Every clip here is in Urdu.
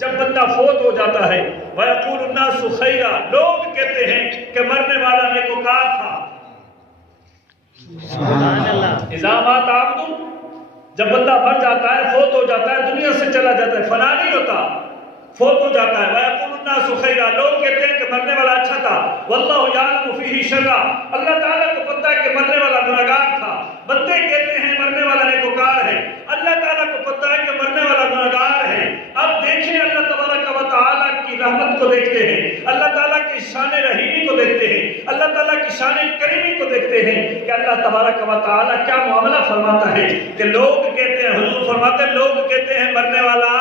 جب بندہ فوت ہو جاتا ہے وَيَقُولُ النَّاسُ خَيْرًا، لوگ کہتے ہیں کہ مرنے والا نیکوکار تھا. اِذَا مَاتَ عَبْدٌ، جب بندہ مر جاتا ہے، فوت ہو جاتا ہے، دنیا سے چلا جاتا ہے، فنا نہیں ہوتا، فوت ہو جاتا ہے. وَيَقُولُ النَّاسُ خَيْرًا، لوگ کہتے ہیں کہ مرنے والا اچھا تھا. وَاللَّهُ يَعْلَمُ فِيهِ شَرًّا، اللہ تعالیٰ کو پتہ ہے کہ مرنے والا گنہگار تھا. بندے کہتے ہیں مرنے والا نیکوکار ہے، اللہ تعالیٰ کو پتہ ہے کہ مرنے والا گنہگار ہے. اب دیکھیں اللہ تبارک و تعالیٰ کی رحمت کو دیکھتے ہیں، اللہ تعالیٰ کی شان رحیمی کو دیکھتے ہیں، اللہ تعالیٰ کی شان کریمی کو دیکھتے ہیں کہ اللہ تبارک و تعالیٰ کیا معاملہ فرماتا ہے. کہ لوگ کہتے ہیں، حضور فرماتے ہیں لوگ کہتے ہیں مرنے والا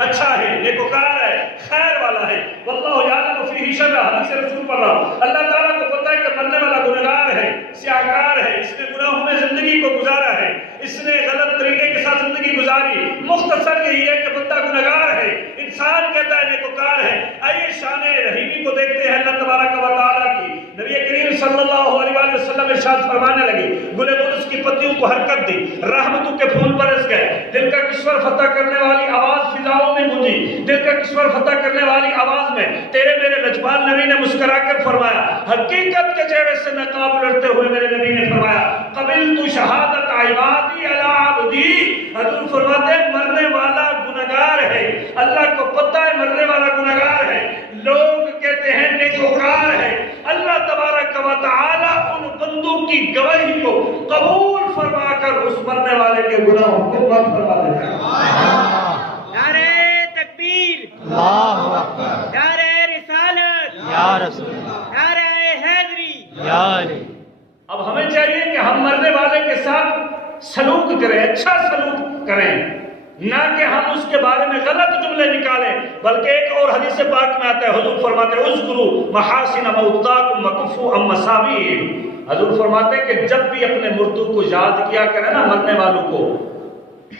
اچھا ہے، نیکوکار ہے، خیر والا ہے. واللہ یعلم فیہ شرًا، حدیث رسول پڑھ رہا ہوں، اللہ تعالیٰ کو پتہ ہے کہ مرنے والا گنہگار ہے، سیاہکار ہے، اس نے گناہوں میں زندگی کو گزارا ہے، اس نے غلط طریقے کے ساتھ زندگی گزاری. مختصر یہی ہے کہ بندہ گنہگار ہے، انسان کہتا ہے نیکوکار ہے. آئیے شان رحیمی کو دیکھتے ہیں اللہ تبارک و تعالیٰ کی. نبی کریم صلی اللہ علیہ وسلم ارشاد فرمانے لگے، گل بلس کی پتیوں کو حرکت دی، رحمتوں کے پھول برس گئے، دل کا کشور فتح کرنے والی آواز فضاؤں میں گونجی، دل کا کشور فتح کرنے والی آواز میں تیرے میرے لجپال نبی نے مسکرا کر فرمایا، حقیقت کے چہرے سے نقاب لڑتے ہوئے میرے نبی نے فرمایا، قبلت شہادت عبادی علی عبدی. حضور فرماتے ہیں مرنے والا گنہگار ہے، اللہ کو پتہ ہے مرنے والا گنہگار ہے، لوگ کہتے ہیں نیکوکار ہے. اللہ تبارک و تعالی ان بندوں کی گواہی کو قبول فرما کر اس مرنے والے کے گناہوں کو معاف فرما دیتا ہے. نعرہ تکبیر، اللہ اکبر، نعرہ رسالت، یا رسول اللہ، نعرہ حیدری، یا علی. اب ہمیں چاہیے کہ ہم مرنے والے کے ساتھ سلوک کریں، اچھا سلوک کریں، نہ کہ ہم اس کے بارے میں غلط جملے نکالیں. بلکہ ایک اور حدیث پاک میں آتا ہے، حضور فرماتے ہیں اذکروا محاسن موتاکم وکفوا عن مساوئہم. حضور فرماتے ہیں کہ جب بھی اپنے مردوں کو یاد کیا کریں نا، مرنے والوں کو،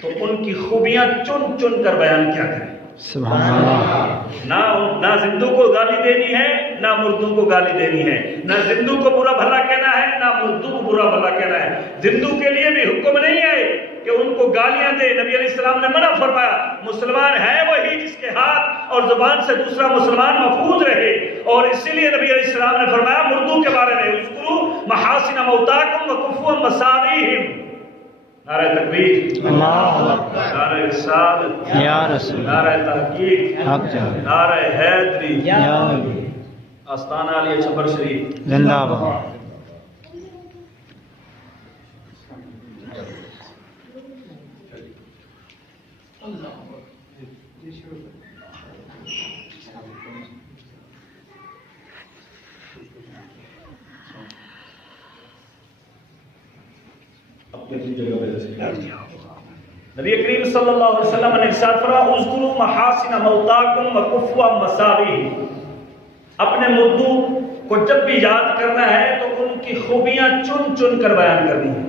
تو ان کی خوبیاں چن چن کر بیان کیا کریں. سبحان اللہ. نہ زندوں کو گالی دینی ہے، نہ مردوں کو گالی دینی ہے، نہ زندوں کو برا بھلا کہنا ہے، نہ مردوں کو برا بھلا کہنا ہے. زندوں کے لیے بھی حکم نہیں ہے کہ ان کو گالیاں دے. نبی علیہ السلام نے منع فرمایا، مسلمان ہے وہی جس کے ہاتھ اور زبان سے دوسرا مسلمان محفوظ رہے. اور اسی لیے نبی علیہ السلام نے فرمایا مردوں کے بارے میں، اذکروا محاسن موتاکم وکفوا عن مساوئہم. نعرہ تکبیر، اللہ اکبر، نعرہ رسالت، یا رسول اللہ، نعرہ تحقیق، حق جہاد، نعرہ حیدری، یا علی. آستانہ علی چھپر شریف. زندہ باد. نبی کریم صلی اللہ علیہ وسلم نے ارشاد فرمایا اذکروا محاسن موتاکم وکفوا عن مساوئہم. اپنے مردوں کو جب بھی یاد کرنا ہے تو ان کی خوبیاں چن چن کر بیان کرنی ہے.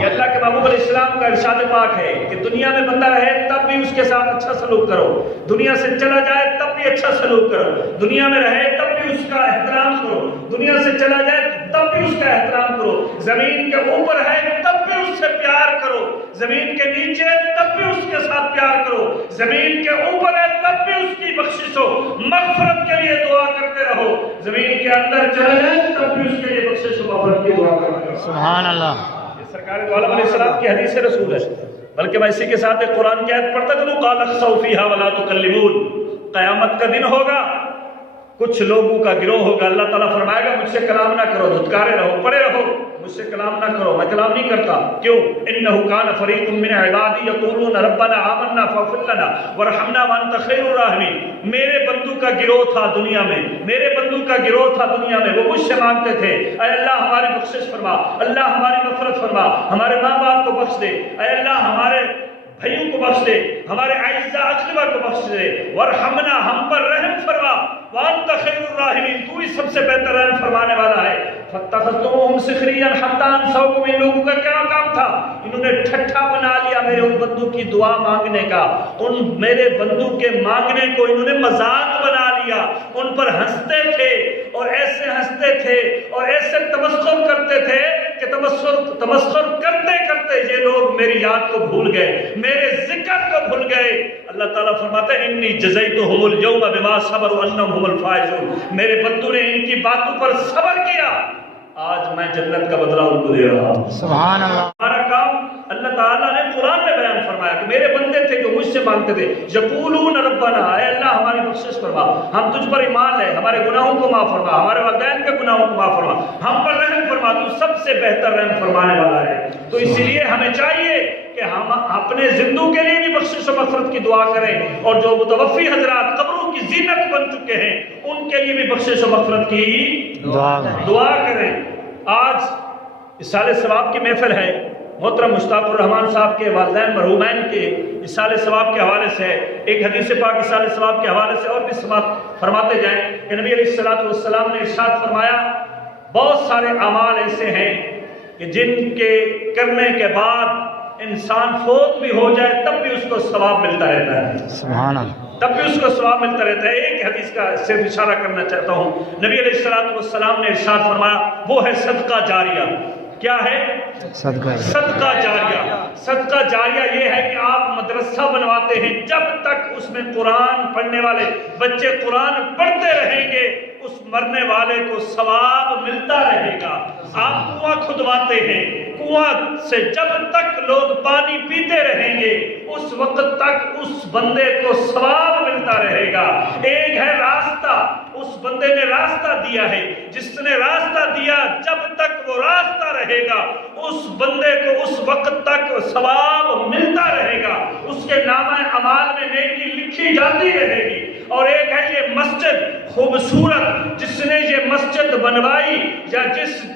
یہ اللہ کے محبوب علیہ السلام کا ارشاد پاک ہے کہ دنیا میں بندہ رہے تب بھی اس کے ساتھ اچھا سلوک کرو، دنیا سے چلا جائے تب بھی اچھا سلوک کرو، دنیا میں رہے تب بھی اس کا احترام کرو، دنیا سے چلا جائے تب بھی اس کا احترام کرو، زمین کے اوپر ہے تب بھی اس سے پیار کرو، زمین کے نیچے تب بھی اس کے ساتھ پیار کرو، زمین کے اوپر ہے تب بھی اس کی بخشش ہو، مغفرت کے لیے دعا کرتے رہو، زمین کے اندر چلا جائے تب بھی اس کے لیے بخشش و مغفرت کی دعا کرتے رہو. سبحان اللہ. سرکار دو عالم علیہ السلام کی حدیث رسول ہے. بلکہ میں اسی کے ساتھ ایک قرآن کی آیت پڑھتا کہ قال اخسؤوا فیہا ولا تکلمون. قیامت کا دن ہوگا، کچھ لوگوں کا گروہ ہوگا، اللہ تعالیٰ فرمائے گا مجھ سے کلام نہ کرو، دھتکارے رہو، پڑے رہو، مجھ سے کلام نہ کرو، میں کلام نہیں کرتا. کیوں؟ انہ کان فریق من عبادی یقولون ربنا آمنا فاغفر لنا وارحمنا وانت خیر الراحمین. میرے بندوں کا گروہ تھا دنیا میں، میرے بندوں کا گروہ تھا دنیا میں، وہ مجھ سے مانگتے تھے اے اللہ ہماری بخشش فرما، اللہ ہماری مغفرت فرما، ہمارے ماں باپ کو بخش دے، اے اللہ ہمارے بھائیوں کو بخش دے، ہمارے اعزاء اقربا کو بخش دے، ورحمنا ہم پر رحم فرما، وانت خیر الراحمین تو ہی سب سے بہتر رحم فرمانے والا ہے. فاتخذتموہم سخریا حتی انسوکم. ان لوگوں کا کیا کام تھا؟ انہوں نے ٹھٹھا بنا لیا میرے ان بندوں کی دعا مانگنے کا، ان میرے بندوں کے مانگنے کو انہوں نے مذاق بنا لیا، ان پر ہنستے تھے اور ایسے ہنستے تھے اور ایسے تبسم کرتے تھے کہ تمسخر کرتے کرتے یہ لوگ میری یاد کو بھول گئے، میرے ذکر کو بھول گئے۔ اللہ تعالیٰ فرماتا ہے انی جزیتہم اليوم بما صبروا انہم هم الفائزون، میرے بندوں نے ان کی باتوں پر صبر کیا، آج میں جنت کا بدلہ ان کو دے رہا ہوں۔ سبحان اللہ۔ ہمارا کام اللہ تعالیٰ نے قرآن میں بیان فرمایا کہ میرے بندے تھے جو مجھ سے مانگتے تھے، یقولون ربنا، اے اللہ ہماری بخشش فرما، ہم تجھ پر ایمان لے، ہمارے گناہوں کو معاف فرما، ہمارے والدین کے گناہوں کو معاف فرما، ہم پر رحم فرما، تو سب سے بہتر رحم فرمانے والا ہے۔ تو اس لیے ہمیں چاہیے کہ ہم اپنے زندوں کے لیے بھی بخشش و مغفرت کی دعا کریں، اور جو متوفی حضرات قبروں کی زینت بن چکے ہیں ان کے لیے بھی بخشش و مغفرت کی دعا کریں۔ آج اصالِ ثواب کی محفل ہے، محترم مشتاق الرحمان صاحب کے والدین مرحومین کے اصالِ ثواب کے حوالے سے ایک حدیث پاک اصالِ ثواب کے حوالے سے اور بھی سماعت فرماتے جائیں کہ نبی علیہ السلام نے ارشاد فرمایا بہت سارے اعمال ایسے ہیں کہ جن کے کرنے کے بعد انسان فوت بھی ہو جائے تب بھی اس کو ثواب ملتا رہتا ہے، سبحان اللہ، تب بھی اس کو ثواب ملتا رہتا ہے۔ ایک حدیث کا صرف اشارہ کرنا چاہتا ہوں، نبی علیہ السلام نے ارشاد فرمایا وہ ہے صدقہ جاریہ۔ کیا ہے؟ صدقہ جاریہ۔ صدقہ جاریہ یہ ہے کہ آپ مدرسہ بنواتے ہیں، جب تک اس میں قرآن پڑھنے والے بچے قرآن پڑھتے رہیں گے اس مرنے والے کو ثواب ملتا رہے گا۔ آپ کنواں کھدواتے ہیں، کنواں سے جب تک لوگ پانی پیتے رہیں گے اس وقت تک اس بندے کو ثواب ملتا رہے گا۔ ایک ہے راستہ، اس بندے نے راستہ دیا ہے، جس نے راستہ دیا جب تک وہ راستہ رہے گا اس بندے کو اس وقت تک ثواب ملتا رہے گا، اس کے نامہ اعمال میں نیکی لکھی جاتی رہے گی۔ اور ایک ہے یہ مسجد خوبصورت، جس نے یہ مسجد بنوائی یا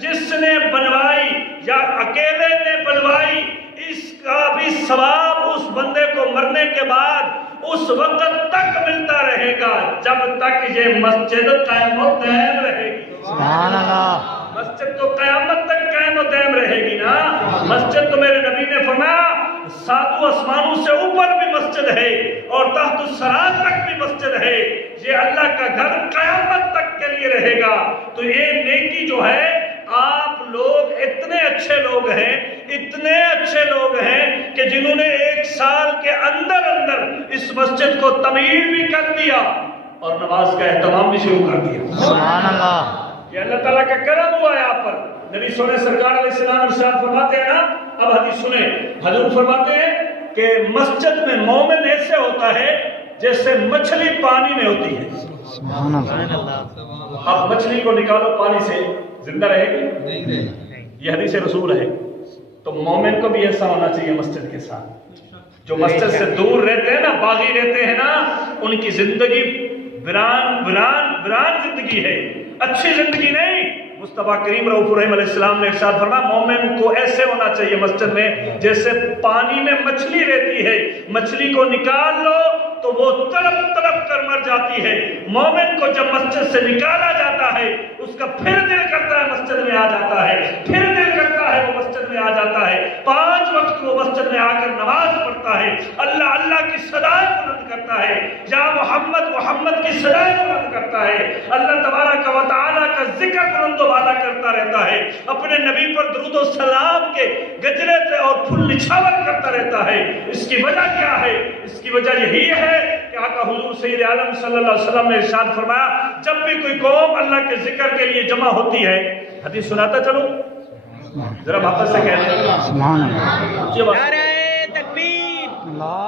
جس نے بنوائی یا اکیلے نے بنوائی، اس کا بھی ثواب اس بندے کو مرنے کے بعد اس وقت تک ملتا رہے گا جب تک یہ مسجد قائم و دائم رہے گی۔ سبحان اللہ۔ مسجد تو قیامت تک قائم و دائم رہے گی نا۔ مسجد تو میرے نبی نے فرمایا ساتوں آسمانوں سے اوپر بھی مسجد ہے اور تحت الثری تک بھی مسجد ہے، یہ اللہ کا گھر قیامت تک کے لیے رہے گا۔ تو یہ نیکی جو ہے، آپ لوگ اتنے اچھے لوگ ہیں، اتنے اچھے لوگ ہیں کہ جنہوں نے 1 سال کے اندر اس مسجد کو تعمیر بھی کر دیا اور نماز کا اہتمام بھی شروع کر دیا۔ سبحان اللہ۔ یہ اللہ تعالیٰ کا کرم ہوا ہے آپ پر۔ نبی سونے سرکار علیہ السلام ارشاد فرماتے ہیں نا، اب حدیث سنیں، حضور فرماتے ہیں کہ مسجد میں مومن ایسے ہوتا ہے جیسے مچھلی پانی میں ہوتی ہے۔ سبحان اللہ۔ اب مچھلی کو نکالو پانی سے، زندہ رہے گی؟ یہ حدیث رسول ہے۔ تو مومن کو بھی ایسا ہونا چاہیے مسجد کے ساتھ۔ جو مسجد سے دور رہتے ہیں نا، باغی رہتے ہیں نا، ان کی زندگی ویران زندگی ہے، اچھی زندگی نہیں۔ مصطفیٰ کریم رؤوف الرحیم علیہ السلام نے ارشاد فرمایا مومن کو ایسے ہونا چاہیے مسجد میں جیسے پانی میں مچھلی رہتی ہے، مچھلی کو نکال لو تو وہ تڑپ کر مر جاتی ہے۔ مومن کو جب مسجد سے نکالا جاتا ہے اس کا پھر دل کرتا ہے مسجد میں آ جاتا ہے، پھر دل کرتا ہے وہ مسجد میں آ جاتا ہے، 5 وقت وہ مسجد میں آ کر نماز پڑھتا ہے، اللہ اللہ کی صدائیں بلند کرتا ہے، یا محمد محمد کی صدائیں بلند کرتا ہے، اللہ تبارک و تعالیٰ کا ذکر بلند و بالا کرتا رہتا ہے، اپنے نبی پر درود و سلام کے گجرے سے اور پھول نچھاور کرتا رہتا ہے۔ اس کی وجہ کیا ہے؟ اس کی وجہ یہی ہے کہ آقا حضور سید عالم صلی اللہ علیہ وسلم نے ارشاد فرمایا جب بھی کوئی قوم اللہ کے ذکر کے لیے جمع ہوتی ہے، حدیث سناتا چلو ذرا واپس سے کہہ دیں، سبحان اللہ۔ نعرہ تکبیر، اللہ